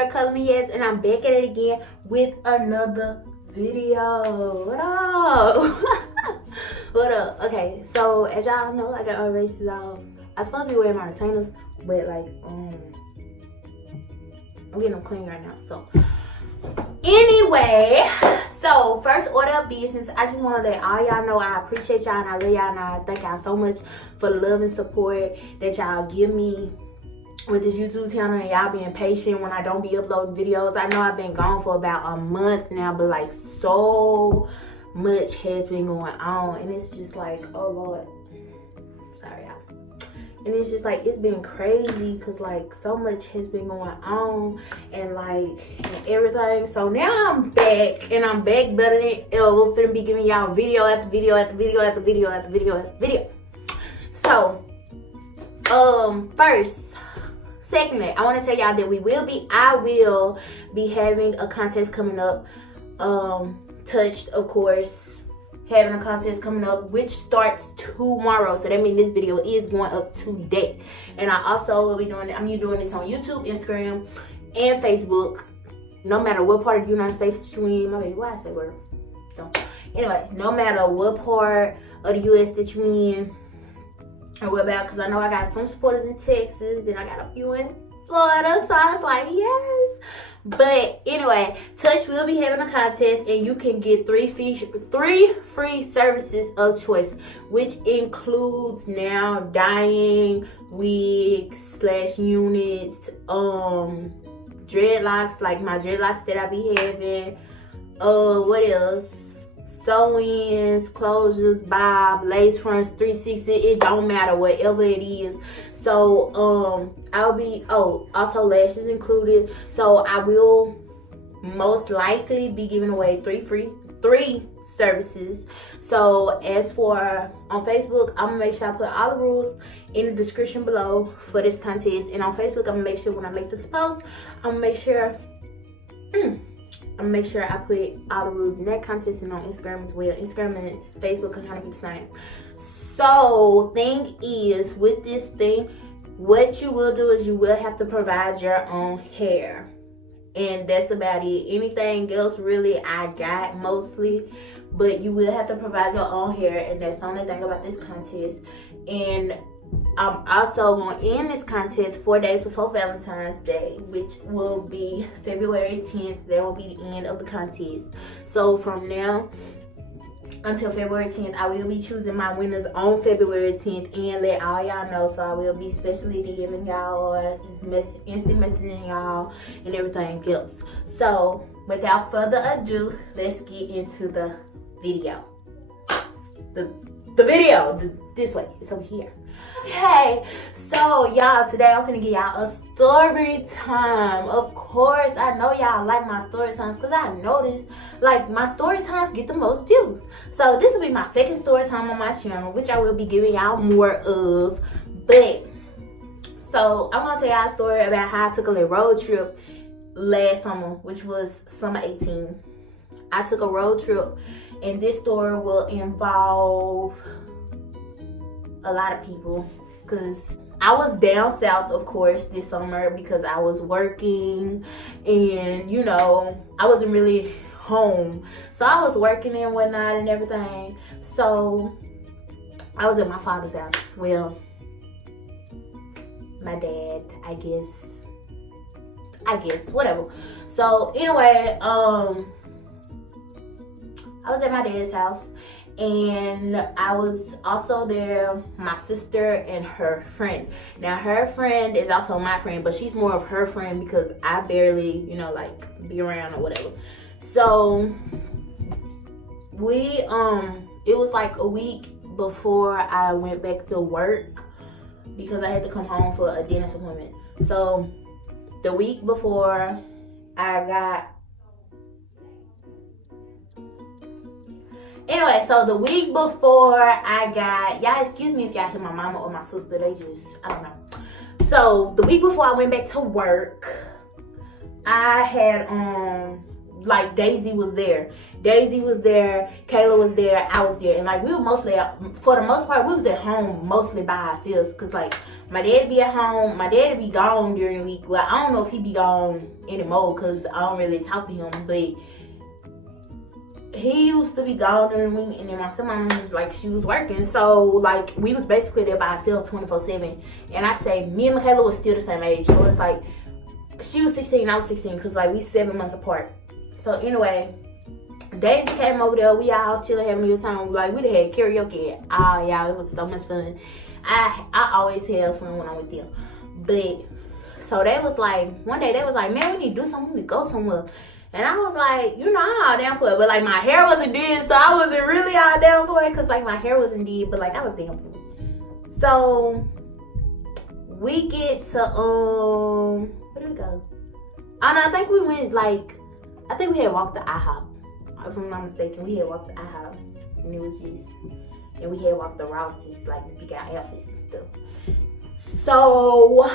girl Color Me Yes, and I'm back at it again with another video. What up? What up? Okay, so as y'all know, I got all races off. I'm supposed to be wearing my retainers, but like I'm getting them clean right now. So anyway, so first order of business, I just want to let all y'all know I appreciate y'all and I love y'all and I thank y'all so much for the love and support that y'all give me with this YouTube channel, and y'all being patient when I don't be uploading videos. I know I've been gone for about a month now, but like so much has been going on, and it's just like, oh Lord, sorry y'all. And it's just like, it's been crazy because like so much has been going on and like and everything. So now I'm back, and I'm back better than ever. Finna be giving y'all video after video after video after video after video after video. So secondly, I want to tell y'all that I will be having a contest coming up. Touched, of course, having a contest coming up, which starts tomorrow. So that means this video is going up today. And I also will be doing it. I'm doing this on YouTube, Instagram, and Facebook. No matter what part of the United States you're in. My baby, why I say word? So, anyway, no matter what part of the US that you're in, or what about, because I know I got some supporters in Texas, then I got a few in Florida, so I was like, yes. But anyway, Touch will be having a contest, and you can get three free services of choice, which includes now dyeing, wigs / units, dreadlocks, like my dreadlocks that I be having, what else? Sew-ins, closures, bob, lace fronts, 360, it don't matter, whatever it is. So I'll be, also lashes included. So I will most likely be giving away three services. So as for on Facebook, I'm gonna make sure I put all the rules in the description below for this contest. And on Facebook, I'm gonna make sure when I make this post, I'm gonna make sure I put all the rules in that contest, and on Instagram as well. Instagram and Facebook can kind of be the same. So, thing is, with this thing, what you will do is you will have to provide your own hair. And that's about it. Anything else, really, I got mostly. But you will have to provide your own hair, and that's the only thing about this contest. And I'm also going to end this contest 4 days before Valentine's Day, which will be February 10th. That will be the end of the contest. So from now until February 10th, I will be choosing my winners on February 10th and let all y'all know. So I will be specially DMing y'all or instant messaging y'all and everything else. So without further ado, let's get into the video. The video, this way, it's over here. Okay, so y'all, today I'm gonna give y'all a story time. Of course, I know y'all like my story times because I noticed like my story times get the most views. So this will be my second story time on my channel, which I will be giving y'all more of. But so I'm gonna tell y'all a story about how I took a little road trip last summer, which was summer 18. I took a road trip, and this story will involve a lot of people because I was down south, of course, this summer because I was working, and you know, I wasn't really home, so I was working and whatnot and everything. So I was at my father's house. Well, my dad, I guess, whatever. So anyway, I was at my dad's house, and I was also there, my sister and her friend. Now her friend is also my friend, but she's more of her friend because I barely, you know, like be around or whatever. So we, it was like a week before I went back to work because I had to come home for a dentist appointment. So the week before I got, anyway, so the week before I got, y'all excuse me if y'all hear my mama or my sister, they just, I don't know. So the week before I went back to work, I had like Daisy was there. Daisy was there, Kayla was there, I was there. And like we were mostly, for the most part, we was at home mostly by ourselves. Cause like my dad be at home, my dad be gone during the week. Well, I don't know if he be gone anymore cause I don't really talk to him, but he used to be gone during the week, and then my stepmom, like, she was working. So, like, we was basically there by ourselves 24/7. And I'd say me and Michaela was still the same age. So, it's like, she was 16, I was 16, because, like, we 7 months apart. So, anyway, Daisy came over there. We all chilling, having a good time. Like, we had karaoke. Ah, y'all, it was so much fun. I always have fun when I'm with them. But, so they was like, one day they was like, man, we need to do something. We need to go somewhere. And I was like, you know, I'm all down for it. But, like, my hair wasn't did, so I wasn't really all down for it. Because, like, my hair wasn't did, but, like, I was down for it. So, we get to, where did we go? I don't know, I think we went, like, I think we had walked the IHOP. If I'm not mistaken, we had walked the IHOP. And it was just, and we had walked the Rossi's, like, to pick out outfits and stuff. So,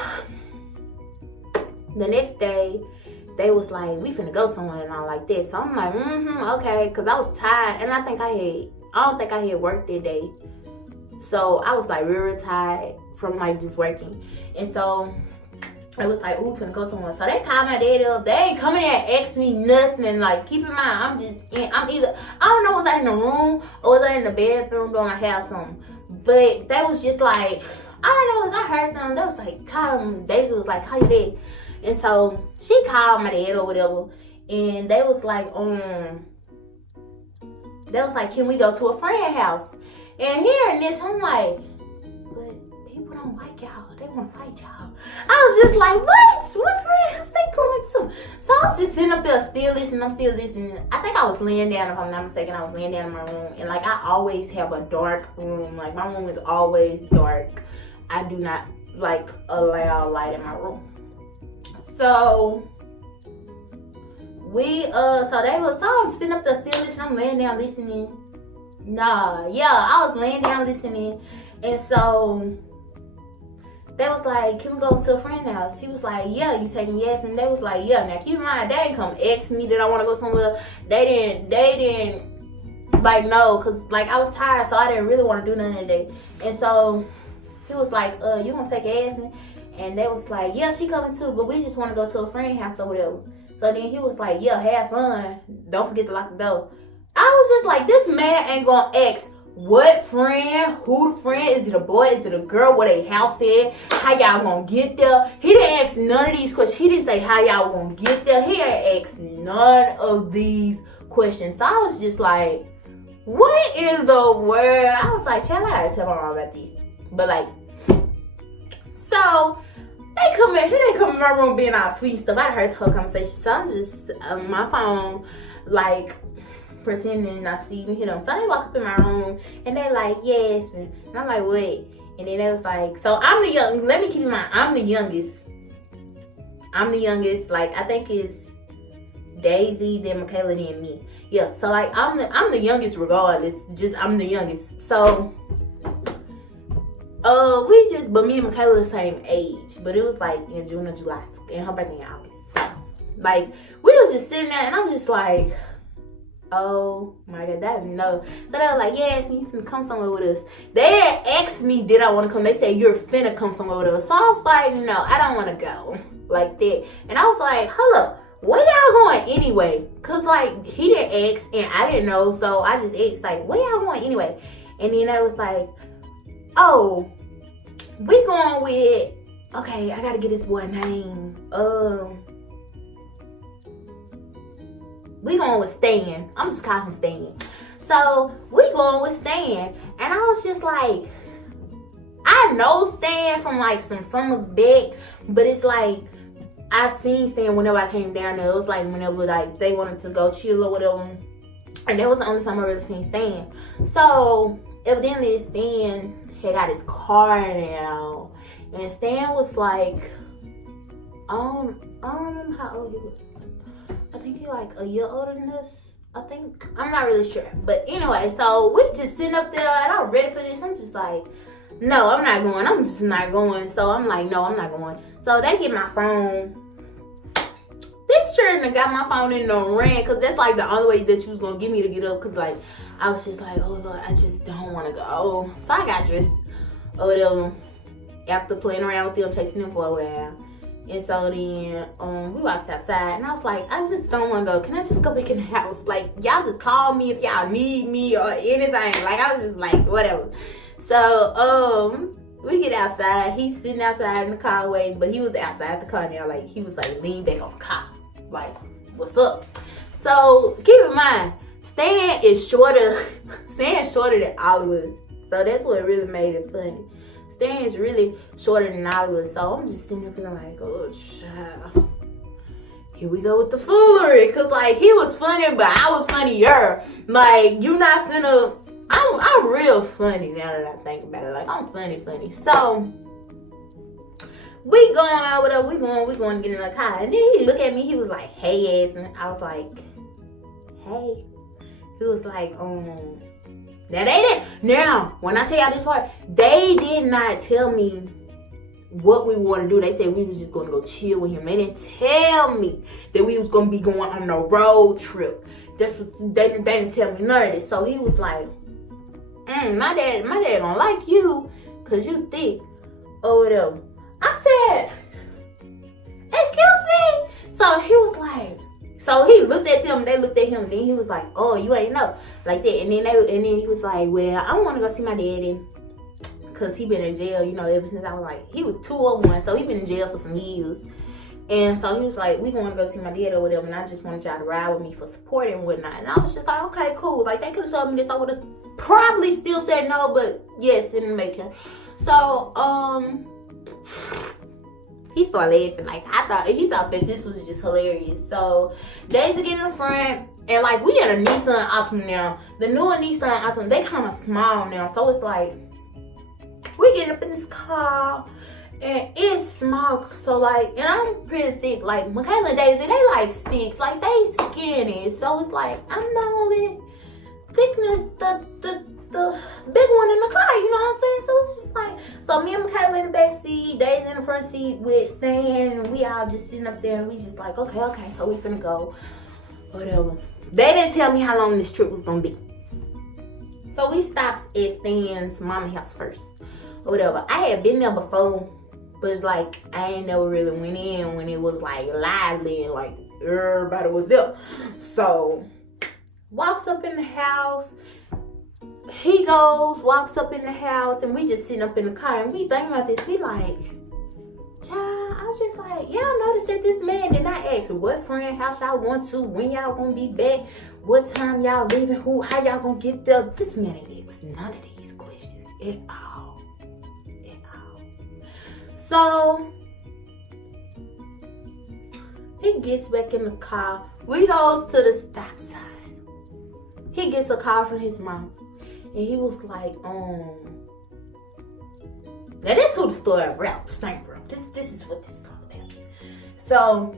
the next day, they was like, we finna go somewhere and all like that. So I'm like, okay. Cause I was tired, and I don't think I had worked that day. So I was like real tired from like just working. And so I was like, ooh, we finna go somewhere. So they called my dad up. They ain't coming and ask me nothing. Like, keep in mind, I'm either, I don't know, was I in the room or was I in the bathroom doing my hair or something. But they was just like, all I know is I heard them. They was like, call him. Daisy was like, call your dad. And so she called my dad or whatever, and they was like, can we go to a friend's house? And hearing this, I'm like, but people don't like y'all. They want to fight y'all. I was just like, what friends they coming to? So I was just sitting up there still listening. I'm still listening. I think I was laying down, if I'm not mistaken. I was laying down in my room, and like I always have a dark room. Like my room is always dark. I do not like allow light in my room. So I'm sitting up there still listening. I'm laying down listening. I was laying down listening. And so they was like, can we go to a friend's house? He was like, yeah, you taking yes? And they was like, yeah. Now keep in mind, they didn't come ask me that I want to go somewhere. They didn't like, no, cause like I was tired, so I didn't really want to do nothing that day. And so he was like, you gonna take Ashley? And they was like, yeah, she coming too, but we just want to go to a friend's house or whatever. So then he was like, yeah, have fun. Don't forget to lock the door. I was just like, this man ain't gonna ask what friend, who the friend, is it a boy, is it a girl, what a house said, how y'all gonna get there. He didn't ask none of these questions. He didn't say how y'all gonna get there. He didn't ask none of these questions. So I was just like, what in the world? I was like, child, I gotta tell my mom about these. But like, so they come in my room being all sweet and stuff. I heard the whole conversation. So I'm just on my phone, like, pretending not to even hear them. So they walk up in my room and they're like, yes. And I'm like, what? And then they was like, so I'm the young, let me keep in mind, I'm the youngest. Like, I think it's Daisy, then Michaela, then me. Yeah, so like, I'm the youngest regardless. Just, I'm the youngest. So, but me and Michaela the same age. But it was like in June or July, and her birthday in August. So, like, we was just sitting there, and I'm just like, oh my God, that no. So they were like, yes, you finna come somewhere with us. They didn't ask me, did I want to come? They said, you're finna come somewhere with us. So I was like, no, I don't want to go like that. And I was like, hold up, where y'all going anyway? Cause like, he didn't ask, and I didn't know, so I just asked, like, where y'all going anyway? And then I was like, oh, we going with, okay, I gotta get this boy name. We going with Stan. I'm just calling him Stan. So we going with Stan. And I was just like, I know Stan from like some summers back, but it's like, I seen Stan whenever I came down there. It was like whenever like they wanted to go chill or whatever. And that was the only time I really seen Stan. So evidently Stan had got his car now. And Stan was like, I don't remember how old he was. I think he's like a year older than us. I think. I'm not really sure. But anyway, so we just sitting up there and I'm ready for this. I'm just like, no, I'm not going. I'm just not going. So I'm like, no, I'm not going. So they get my phone. This sure and got my phone in the ran, because that's like the only way that you was gonna get me to get up, because like I was just like, oh Lord, I just don't want to go. So I got dressed or whatever after playing around with them, chasing them for a while. And so then we walked outside, and I was like, I just don't want to go. Can I just go back in the house? Like, y'all just call me if y'all need me or anything. Like, I was just like, whatever. So we get outside. He's sitting outside in the car waiting, but he was outside the car now. Like, he was like leaned back on the car. Like, what's up? So keep in mind, Stan is shorter than all of us. So that's what really made it funny. Stan is really shorter than all of us. So I'm just sitting there feeling like, oh child, here we go with the foolery. Cause like he was funny, but I was funnier. Like, you not finna, I'm real funny now that I think about it. Like, I'm funny. So we going over there, we going to get in the car. And then he looked at me, he was like, hey ass. And I was like, hey. He was like, now they didn't. Now, when I tell y'all this part, they did not tell me what we want to do. They said we was just going to go chill with him. They didn't tell me that we was going to be going on a road trip. That's what they didn't tell me none of this. So he was like, my dad don't like you because you thick or whatever. I said, excuse me. So he was like, so he looked at them, they looked at him, and then he was like, oh, you ain't know, like that. And then he was like, well, I want to go see my daddy, because he been in jail, you know, ever since I was like, he was 201, so he been in jail for some years. And so he was like, we going to go see my dad or whatever, and I just wanted y'all to ride with me for support and whatnot. And I was just like, okay, cool. Like, they could have told me this, I would have probably still said no, but yes, in the making. So, he started laughing. Like, he thought that this was just hilarious. So Daisy get in the front, and like, we in a Nissan Altima now. The newer Nissan Altima, they kind of small now. So it's like, we getting up in this car, and it's small. So like, and I'm pretty thick. Like, Michaela and Daisy, they like sticks. Like, they skinny. So it's like, I'm the only thickness, the big one in the car, you know what I'm saying? So it's just like, so me and Michaela in the back seat, Daisy in the front seat with Stan, and we all just sitting up there, and we just like, okay, so we finna go, whatever. They didn't tell me how long this trip was gonna be. So we stopped at Stan's mama house first, or whatever. I had been there before, but it's like, I ain't never really went in when it was like lively and like everybody was there. So, walks up in the house, he goes, walks up in the house, and we just sitting up in the car, and we thinking about this. We like, child, I was just like, y'all noticed that this man did not ask what friend house y'all want to, when y'all gonna be back, what time y'all leaving, how y'all gonna get there. This man ain't asked none of these questions at all. So he gets back in the car. We goes to the stop sign. He gets a call from his mom. And he was like, now this is who the story about, Stankbreath. This is what this is all about. So,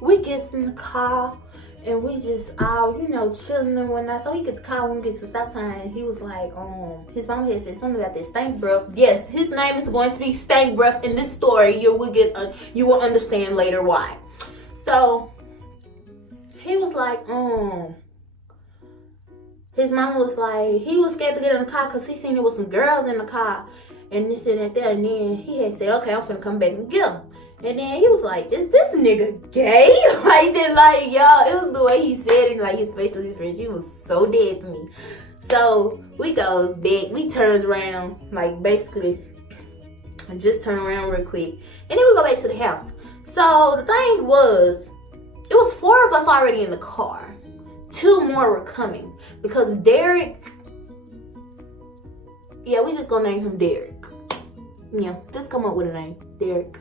we get in the car, and we just all, you know, chilling and whatnot. So he gets the car when we get to the stop sign, and he was like, his mom had said something about this Stankbreath. Yes, his name is going to be Stankbreath in this story. You will understand later why. So, he was like, his mama was like, he was scared to get in the car because he seen there was some girls in the car and this and that there. And then he had said, okay, I'm finna come back and get him. And then he was like, is this nigga gay? Like, that, like, y'all, it was the way he said it, like his facial expression. He was so dead to me. So we goes back, we turns around, like basically, just turn around real quick. And then we go back to the house. So the thing was, it was 4 of us already in the car. 2 more were coming because Derek, yeah, we just gonna name him Derek. Yeah, just come up with a name, Derek.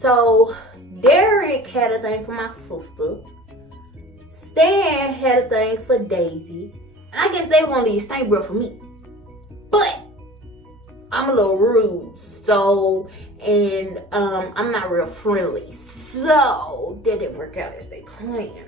So Derek had a thing for my sister. Stan had a thing for Daisy. And I guess they were gonna leave Stankbreath for me. But I'm a little rude, so, and I'm not real friendly. So that didn't work out as they planned.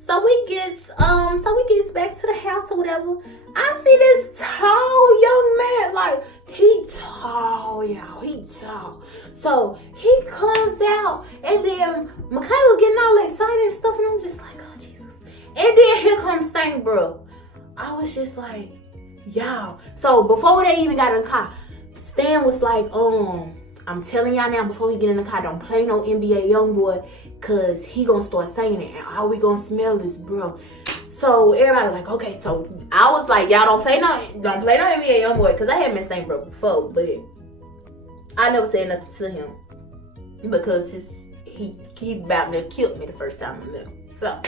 So we gets back to the house or whatever. I see this tall young man, like He tall, y'all. He tall. So he comes out, and then Michaela getting all excited and stuff, and I'm just like, oh Jesus. And then here comes Stankbreath. I was just like, y'all. So before they even got in the car, Stan was like, I'm telling y'all now, before he get in the car, don't play no NBA Youngboy, cause he gonna start singing it, and all we gonna smell is bro. So everybody like, okay. So I was like, y'all don't play no NBA Youngboy, cause I had met Stankbreath before, but I never said nothing to him because he about to kill me the first time I met him. So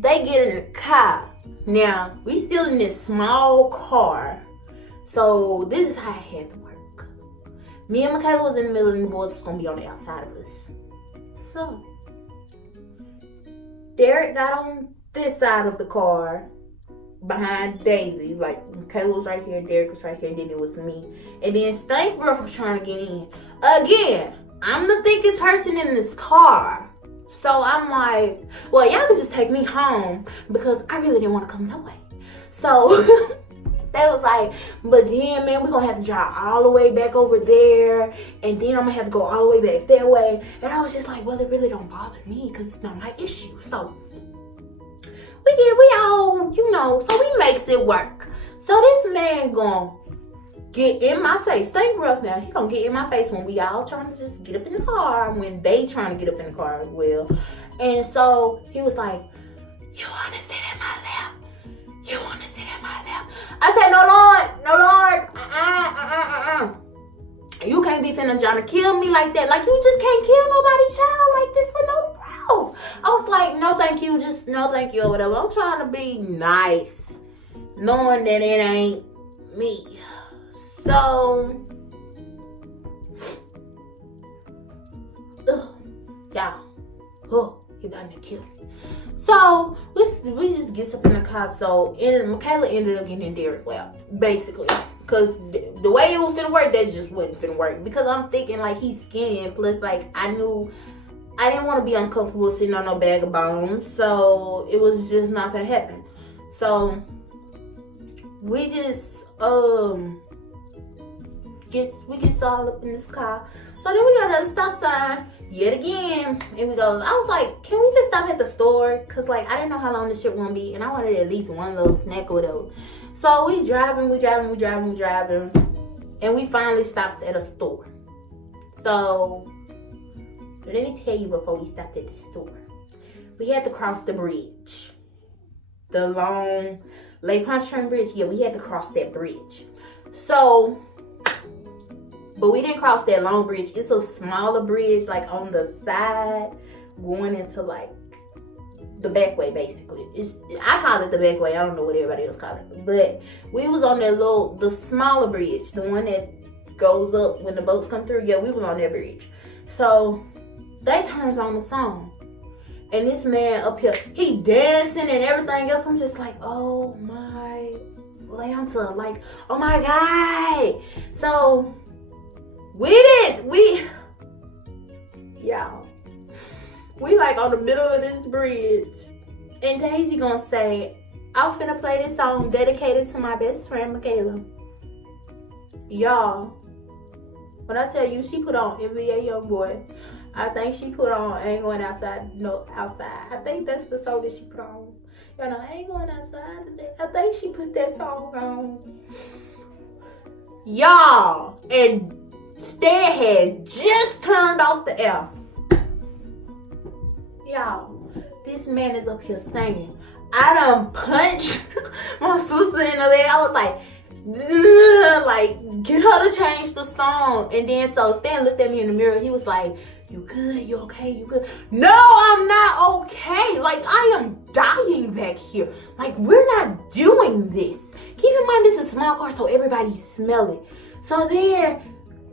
they get in the car. Now we still in this small car. So this is how it had to work. Me and Michaela was in the middle, and the boys was gonna be on the outside of us. So Derek got on this side of the car behind Daisy. Like, Michaela was right here, Derek was right here, and then it was me. And then Stankbreath was trying to get in. Again, I'm the thickest person in this car. So I'm like, well, y'all could just take me home because I really didn't want to come that way. So they was like, but then, man, we're going to have to drive all the way back over there. And then I'm going to have to go all the way back that way. And I was just like, well, it really don't bother me because it's not my issue. So we all, so we makes it work. So this man gonna get in my face. Stankbreath now, he gonna get in my face when we all trying to just get up in the car, when they trying to get up in the car as well. And so he was like, you wanna sit in my lap? You wanna sit in my lap? I said, no Lord. You can't be finna trying to kill me like that. Like, you just can't kill nobody, child, like this for no proof. I was like, no thank you, just no thank you or whatever. I'm trying to be nice, knowing that it ain't me. So, y'all, he about to kill me. So, we just get up in the car. So, Michaela ended up getting in Derek's lap, basically. Because the way it was finna work, that just wasn't finna work. Because I'm thinking, like, he's skinny. And plus, like, I knew I didn't want to be uncomfortable sitting on no bag of bones. So, it was just not gonna happen. So, we just, get all up in this car. So, then we got a stop sign yet again. And we go, I was like, can we just stop at the store? Because, like, I didn't know how long this shit won't be. And I wanted at least one little snack or whatever. So we driving. And we finally stops at a store. So let me tell you before we stopped at the store. We had to cross the bridge. The long Lake Pontchartrain Bridge. Yeah, we had to cross that bridge. So, but we didn't cross that long bridge. It's a smaller bridge, like on the side, going into like the back way, basically. I call it the back way. I don't know what everybody else call it. But we was on that the smaller bridge, the one that goes up when the boats come through. Yeah, we was on that bridge. So they turns on the song. And this man up here, he dancing and everything else. I'm just like, oh my Lanta, like, oh my God. So we like on the middle of this bridge, and Daisy gonna say, I'm finna play this song dedicated to my best friend, Michaela. Y'all, when I tell you she put on NBA Youngboy, I think she put on I Ain't Going Outside, No Outside. I think that's the song that she put on. You know, I ain't going outside today. I think she put that song on. Y'all, and Stan had just turned off the air. Y'all, this man is up here singing. I done punched my sister in the leg. I was like, get her to change the song. And then so Stan looked at me in the mirror. He was like, you good? You okay? You good? No, I'm not okay. Like, I am dying back here. Like, we're not doing this. Keep in mind, this is a small car, so everybody smell it. So then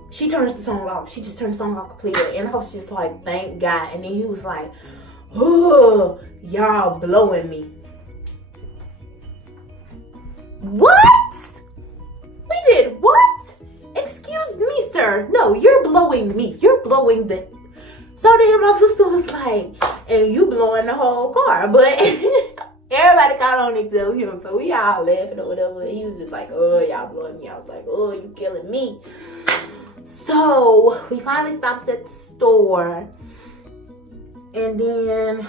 she turns the song off. She just turned the song off completely. And I was just like, thank God. And then he was like, oh, y'all blowing me. What? We did what? Excuse me, sir. No, you're blowing me. You're blowing the... So then my sister was like, and you blowing the whole car. But, and Everybody caught on except him. So we all laughing or whatever. And he was just like, oh, y'all blowing me. I was like, oh, you killing me. So we finally stops at the store. And then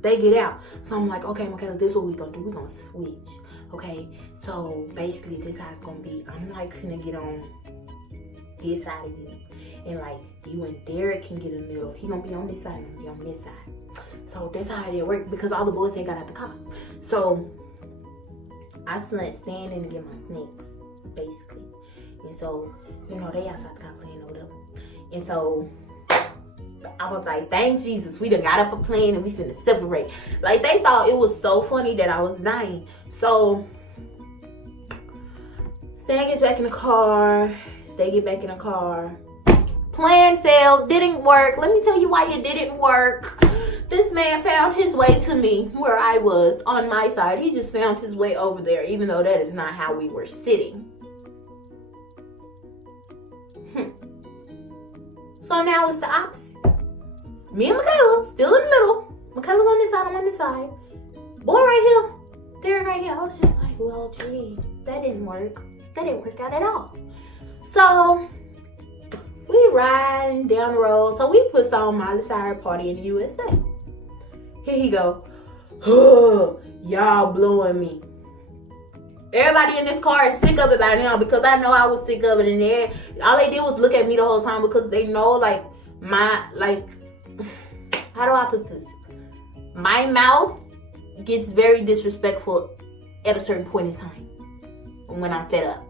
they get out. So I'm like, okay, Michaela, this is what we gonna do. We gonna switch. Okay. So basically this how it's gonna be. I'm like gonna get on this side of you. And like you and Derek can get in the middle. He gonna be on this side and I'm gonna be on this side. So that's how it worked because all the boys they got out the car. So I stand in to get my snacks, basically. And so, you know, they outside the car playing or whatever. And so I was like, thank Jesus, we done got up a plan and we finna separate. Like they thought it was so funny that I was dying. So Stan gets back in the car. They get back in the car. Plan failed, didn't work. Let me tell you why it didn't work. This man found his way to me where I was on my side. He just found his way over there, even though that is not how we were sitting. So now it's the opposite. Me and Michaela still in the middle. Michaela's on this side, I'm on this side. Boy right here, Derek right here. I was just like, well, gee, that didn't work. That didn't work out at all. So we riding down the road. So we put on Miley Cyrus Party in the USA. Here he go. Y'all blowing me. Everybody in this car is sick of it by now because I know I was sick of it. And all they did was look at me the whole time because they know like how do I put this? My mouth gets very disrespectful at a certain point in time when I'm fed up.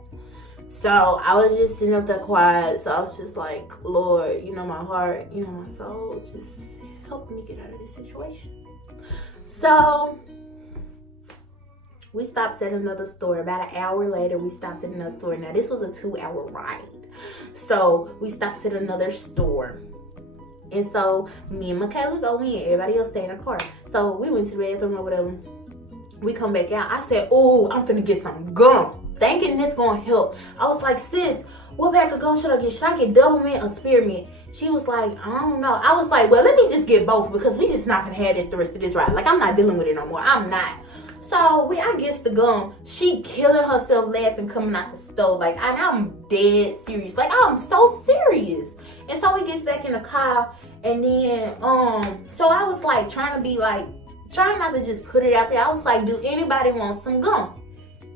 So I was just sitting up there quiet. So I was just like, Lord, you know my heart, you know my soul, just help me get out of this situation. So we stopped at another store. About an hour later, we stopped at another store. Now this was a 2-hour ride. So we stopped at another store. And so me and Michaela go in. Everybody else stay in the car. So we went to the bathroom or whatever. We come back out. I said, oh, I'm finna get some gum. Thinking this gonna help. I was like, sis, what pack of gum should I get? Should I get double mint or spearmint? She was like, I don't know. I was like, well, let me just get both because we just not gonna have this the rest of this ride. Like, I'm not dealing with it no more. I'm not. So I guess the gum. She killing herself laughing coming out the stove. Like, I'm dead serious. Like, I'm so serious. And so we gets back in the car. And then, so I was like trying not to just put it out there. I was like, do anybody want some gum?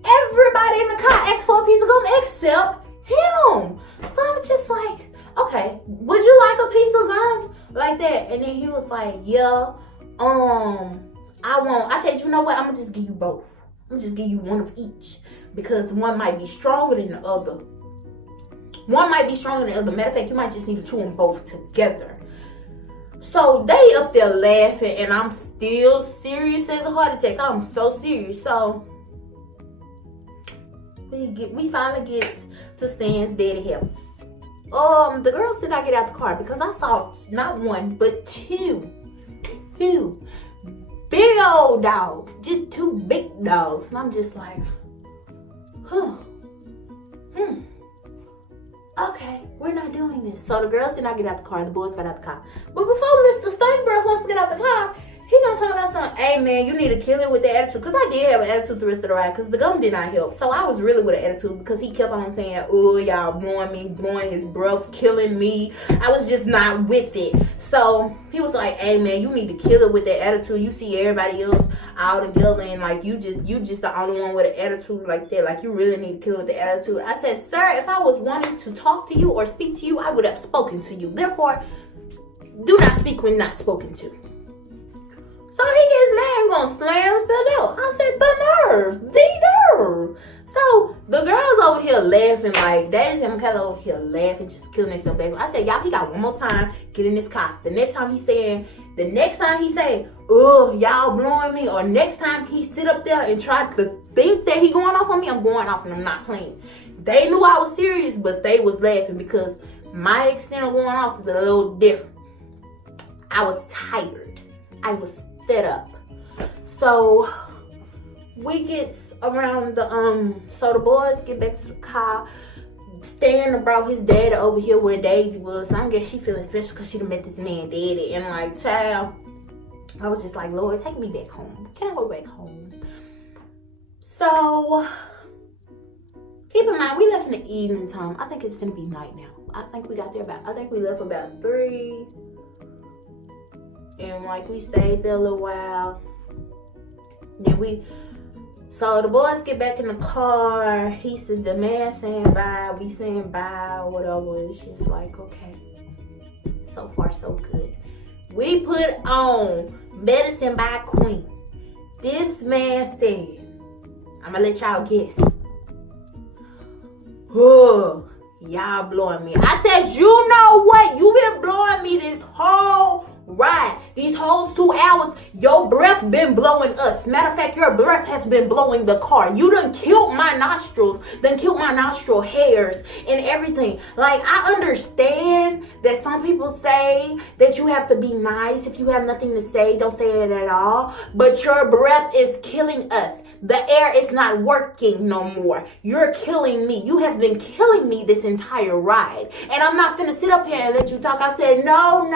Everybody in the car asked for a piece of gum except him. So I was just like, okay, would you like a piece of gum? Like that. And then he was like, yeah, I won't. I said, you know what? I'm gonna just give you both. I'm gonna just give you one of each. Because one might be stronger than the other. One might be stronger than the other. Matter of fact, you might just need to chew them both together. So they up there laughing and I'm still serious as a heart attack. I'm so serious. So we finally get to Stan's daddy house. The girls did not get out the car because I saw not one but two big old dogs, just two big dogs. And I'm just like, okay, we're not doing this. So the girls did not get out the car, the boys got out the car. But before Mr. Stankbreath wants to get out the car, he gonna talk about something, hey man, you need to kill it with the attitude. Because I did have an attitude the rest of the ride because the gum did not help. So I was really with an attitude because he kept on saying, oh, y'all blowing me, blowing his breath, killing me. I was just not with it. So he was like, hey man, you need to kill it with that attitude. You see everybody else all together and like you just the only one with an attitude like that. Like you really need to kill it with the attitude. I said, sir, if I was wanting to talk to you or speak to you, I would have spoken to you. Therefore, do not speak when not spoken to. So he gets mad and gonna slam himself out. I said, the nerve. So the girls over here laughing like Daisy and Michaela over here laughing, just killing themselves. I said, y'all, he got one more time, get in this car. The next time he say, oh, y'all blowing me, or next time he sit up there and try to think that he going off on me, I'm going off and I'm not playing. They knew I was serious, but they was laughing because my extent of going off is a little different. I was tired. I was fed up. So we get around so the boys get back to the car. Stan brought his daddy over here where Daisy was. So I guess she feeling special because she done met this man daddy. And like, child, I was just like, Lord, take me back home. Can I go back home? So, keep in mind, we left in the evening time. I think it's gonna be night now. I think we got there I think we left about 3. And like, we stayed there a little while. Then so the boys get back in the car. He said, the man saying bye, we saying bye, or whatever. It's just like, okay. So far, so good. We put on Medicine by Queen. This man said, I'm gonna let y'all guess. Oh, y'all blowing me. I said, you know what? You been blowing me this whole ride. These whole 2 hours, your breath been blowing us. Matter of fact, your breath has been blowing the car. You done killed my nostrils, done killed my nostril hairs and everything. Like, I understand that some people say that you have to be nice. If you have nothing to say, don't say it at all. But your breath is killing us. The air is not working no more. You're killing me. You have been killing me this entire ride. And I'm not finna sit up here and let you talk. I said, no.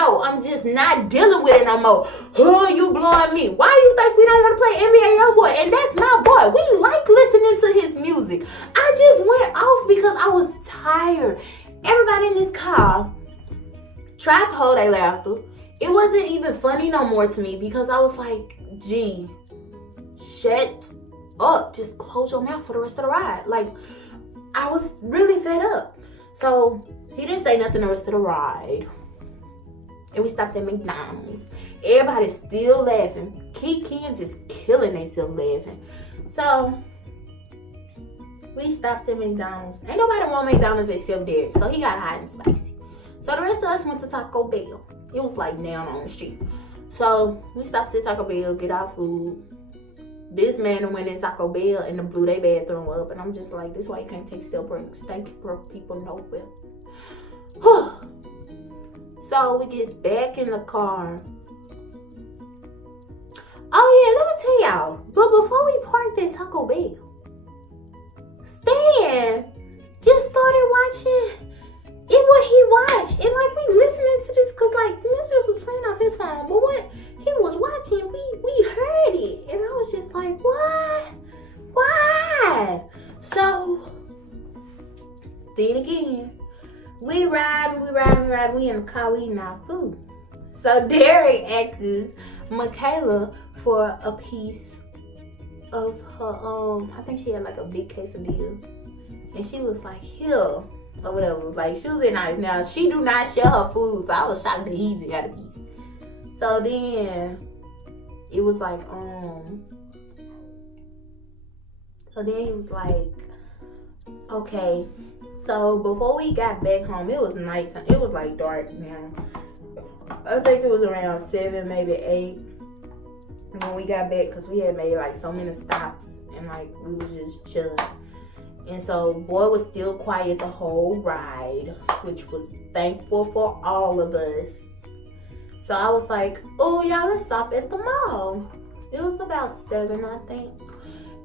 I'm just not dealing with it no more. Oh, you blowing me. Why do you think we don't want to play NBA YoungBoy? And that's my boy. We like listening to his music. I just went off because I was tired. Everybody in this car tried to hold their laughter. It wasn't even funny no more to me because I was like, gee, shut up. Just close your mouth for the rest of the ride. Like, I was really fed up. So he didn't say nothing the rest of the ride. And we stopped at McDonald's. Everybody's still laughing. Kiki and just killing themselves laughing. So we stopped at McDonald's. Ain't nobody want McDonald's except Derek. So he got hot and spicy. So the rest of us went to Taco Bell. It was like down on the street. So we stopped at Taco Bell, get our food. This man went in Taco Bell and blew their bathroom up. And I'm just like, this is why you can't take Stankbreath people nowhere. So we get back in the car. Oh yeah, let me tell y'all. But before we parked at Taco Bell, Stan just started watching it. What he watched, and like, we listening to this because like the mistress was playing off his phone. But what he was watching, we heard it, and I was just like, what? Why? So then again, we riding. We in the car, we eating our food. So Derek asks Michaela for a piece of her, I think she had like a big quesadilla. And she was like, here, or whatever. Like, she was in nice. Now, she do not share her food, so I was shocked that he even got a piece. So then, it was like, so then he was like, okay. So before we got back home, it was nighttime. It was like dark now. I think it was around 7, maybe 8. And when we got back, because we had made like so many stops and like we was just chilling. And so boy was still quiet the whole ride, which was thankful for all of us. So I was like, oh y'all, let's stop at the mall. It was about 7, I think.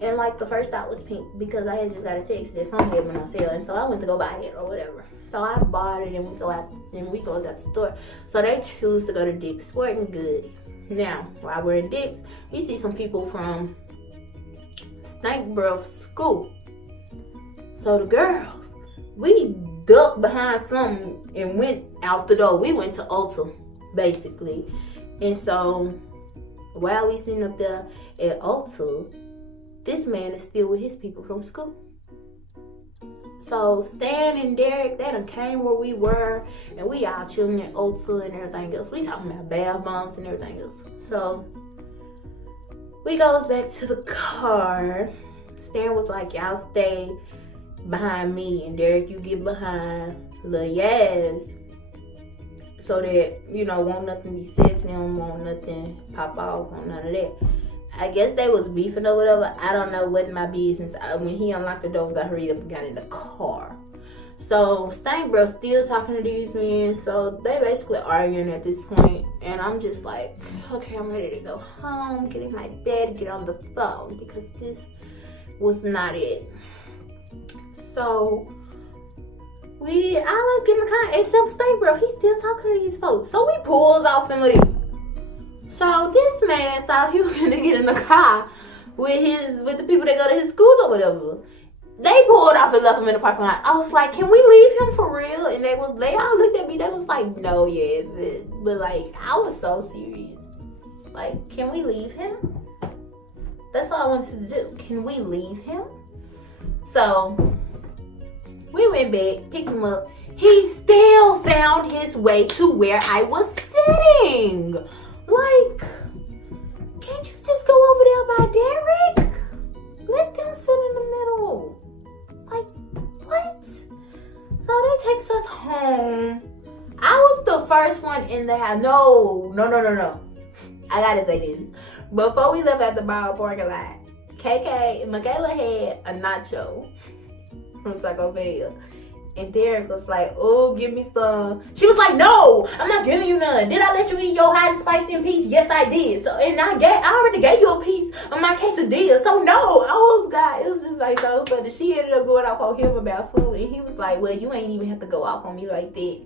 And like the first stop was pink because I had just got a text that something had been on sale, and so I went to go buy it or whatever. So I bought it and we go out the store. So they choose to go to Dick's Sporting Goods. Now, while we're in Dick's, we see some people from Stankbreath school. So the girls, we ducked behind something and went out the door. We went to Ulta, basically. And so while we sitting up there at Ulta, this man is still with his people from school. So Stan and Derek, they done came where we were, and we all chilling at Ulta and everything else. We talking about bath bombs and everything else. So we goes back to the car. Stan was like, y'all stay behind me, and Derek, you get behind Lil Yaz, so that, you know, won't nothing be said to them, won't nothing pop off, won't none of that. I guess they was beefing or whatever. I don't know, wasn't my business. When he unlocked the doors, I hurried up and got in the car. So Stankbreath still talking to these men. So they basically arguing at this point. And I'm just like, okay, I'm ready to go home, get in my bed, get on the phone, because this was not it. So all let's get in the car except Stankbreath. He's still talking to these folks. So we pulls off and leave. So this man thought he was gonna get in the car with the people that go to his school or whatever. They pulled off and left him in the parking lot. I was like, can we leave him for real? And they all looked at me. They was like, no, yes, but like, I was so serious. Like, can we leave him? That's all I wanted to do. Can we leave him? So we went back, picked him up. He still found his way to where I was sitting. Like, can't you just go over there by Derek? Let them sit in the middle. Like, what? So they takes us home. I was the first one in the house. No. I gotta say this. Before we left at the bar parking lot, Michaela had a nacho from Taco Bell. And Derek was like, oh, give me some. She was like, no, I'm not giving you none. Did I let you eat your hot and spicy in peace? Yes, I did. So, and I already gave you a piece of my quesadilla. So, no. Oh, God. It was just like so funny. She ended up going off on him about food. And he was like, well, you ain't even have to go off on me like that.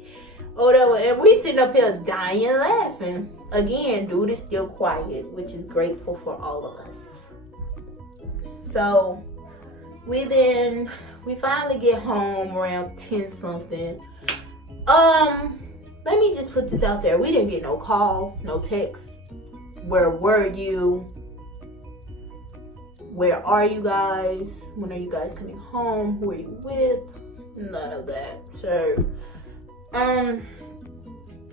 Or whatever. And we sitting up here dying laughing. Again, dude is still quiet, which is grateful for all of us. So, we finally get home around 10 something. Let me just put this out there. We didn't get no call, no text. Where were you? Where are you guys? When are you guys coming home? Who are you with? None of that. So,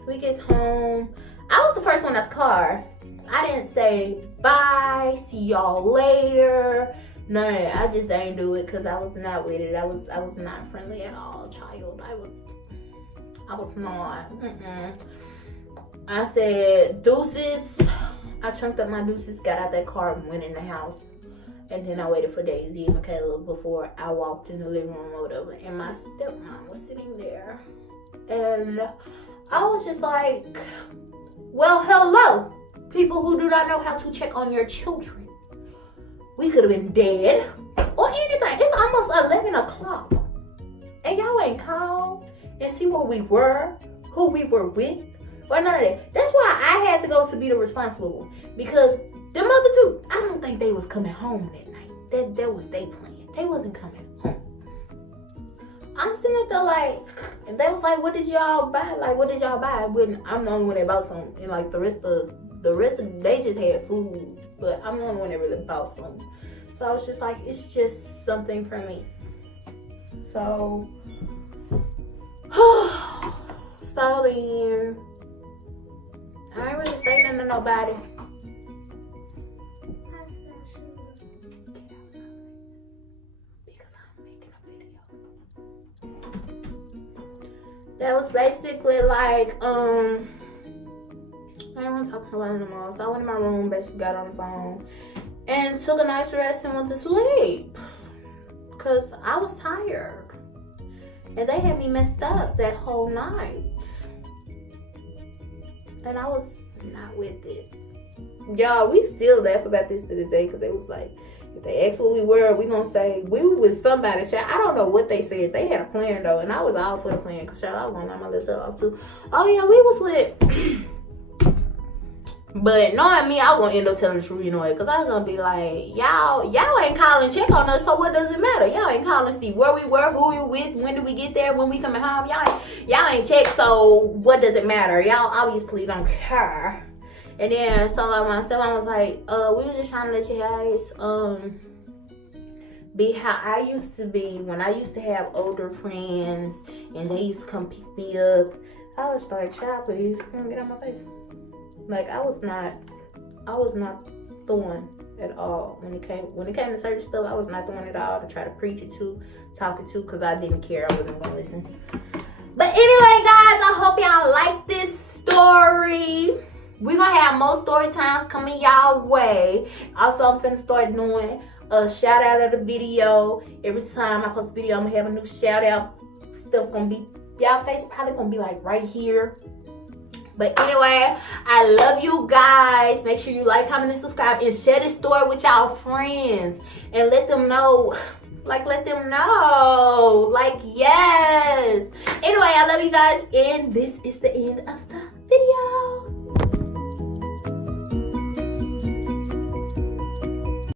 we get home. I was the first one at the car. I didn't say bye, see y'all later. No, I just ain't do it because I was not with it. I was not friendly at all, child. I was not. I said deuces. I chunked up my deuces, got out that car, and went in the house. And then I waited for Daisy and Michaela before I walked in the living room or whatever. And my stepmom was sitting there. And I was just like, well, hello, people who do not know how to check on your children. We could have been dead or anything. It's almost 11 o'clock. And y'all ain't called and see where we were, who we were with, or none of that. That's why I had to go to be the responsible one. Because them other two, I don't think they was coming home that night. That was they plan. They wasn't coming home. I'm sitting up there like, and they was like, what did y'all buy? Like, what did y'all buy? When I'm the only one that bought some. And like the rest of they just had food. But I'm the only one that really bought some. So I was just like, it's just something for me. So, so then, I ain't really say nothing to nobody. Because I'm making a video. That was basically like, I don't want to talk about it no more. So I went in my room, basically got on the phone, and took a nice rest and went to sleep. Because I was tired. And they had me messed up that whole night. And I was not with it. Y'all, we still laugh about this to the day because they was like, if they asked what we were, we gonna say, we were with somebody. Child, I don't know what they said. They had a plan though, and I was all for the plan because I was gonna let my little off too. Oh yeah, we was with... But knowing me, I was gonna end up telling the truth anyway, because I was gonna be like, y'all ain't calling check on us, so what does it matter? Y'all ain't calling to see where we were, who we were with, when did we get there, when we coming home. Y'all ain't checked, so what does it matter? Y'all obviously don't care. And then so like my stepmom was like, we was just trying to let you guys be how I used to be when I used to have older friends and they used to come pick me up. I was like, child, please, get out my face. Like I was not the one at all when it came to certain stuff. I was not the one at all to try to preach it to, talk it to, because I didn't care. I wasn't gonna listen. But anyway, guys, I hope y'all like this story. We're gonna have more story times coming y'all way. Also, I'm finna start doing a shout out of the video. Every time I post a video, I'm gonna have a new shout out. Stuff gonna be, y'all face probably gonna be like right here. But anyway, I love you guys. Make sure you like, comment, and subscribe. And share this story with y'all friends. And let them know. Let them know. Yes. Anyway, I love you guys. And this is the end of the video.